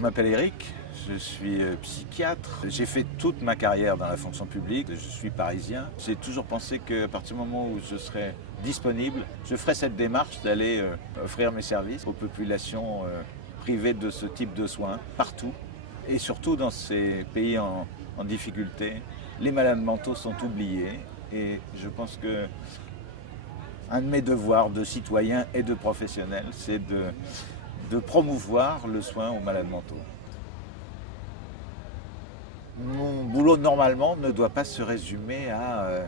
Je m'appelle Eric, je suis psychiatre. J'ai fait toute ma carrière dans la fonction publique, je suis parisien. J'ai toujours pensé qu'à partir du moment où je serais disponible, je ferais cette démarche d'aller offrir mes services aux populations privées de ce type de soins, partout. Et surtout dans ces pays en difficulté, les malades mentaux sont oubliés. Et je pense que un de mes devoirs de citoyen et de professionnel, c'est de promouvoir le soin aux malades mentaux. Mon boulot, normalement, ne doit pas se résumer à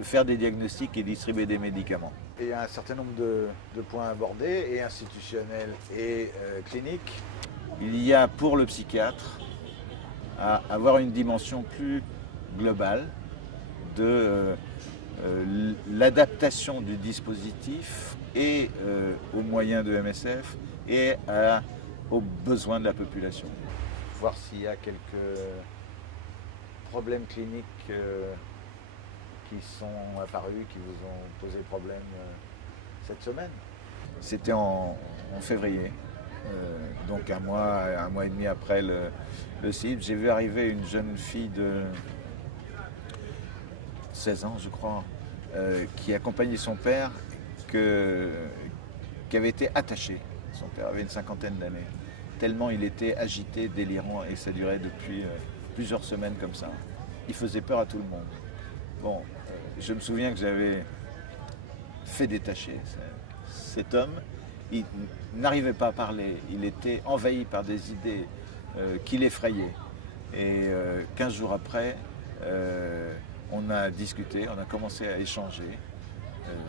faire des diagnostics et distribuer des médicaments. Il y a un certain nombre de points abordés, et institutionnels et cliniques. Il y a pour le psychiatre à avoir une dimension plus globale de l'adaptation du dispositif et aux moyens de MSF et aux besoins de la population. Voir s'il y a quelques problèmes cliniques qui sont apparus, qui vous ont posé problème cette semaine. C'était en février, donc un mois et demi après le site. J'ai vu arriver une jeune fille de 16 ans, je crois, qui accompagnait son père, qui avait été attaché. Son père avait une cinquantaine d'années. Tellement il était agité, délirant, et ça durait depuis plusieurs semaines comme ça. Il faisait peur à tout le monde. Bon, je me souviens que j'avais fait détacher cet homme. Il n'arrivait pas à parler. Il était envahi par des idées qui l'effrayaient. Et 15 jours après, on a discuté, on a commencé à échanger,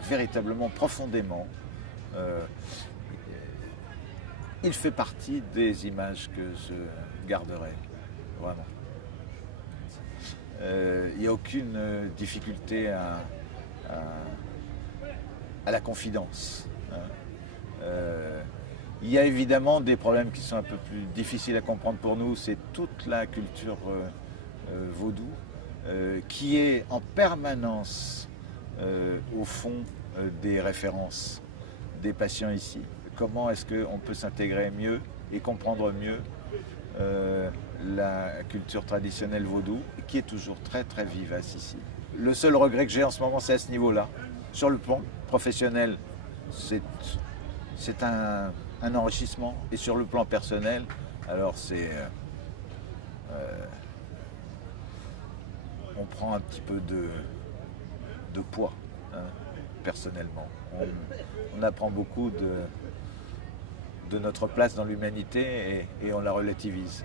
véritablement, profondément. Il fait partie des images que je garderai, vraiment. Il n'y a aucune difficulté à la confidence. Il y a évidemment des problèmes qui sont un peu plus difficiles à comprendre pour nous, c'est toute la culture vaudou, qui est en permanence au fond des références des patients ici. Comment est-ce qu'on peut s'intégrer mieux et comprendre mieux la culture traditionnelle vaudou, qui est toujours très très vivace ici. Le seul regret que j'ai en ce moment, c'est à ce niveau-là. Sur le plan professionnel, c'est un enrichissement, et sur le plan personnel, alors on prend un petit peu de poids, hein, personnellement. On apprend beaucoup de notre place dans l'humanité, et on la relativise.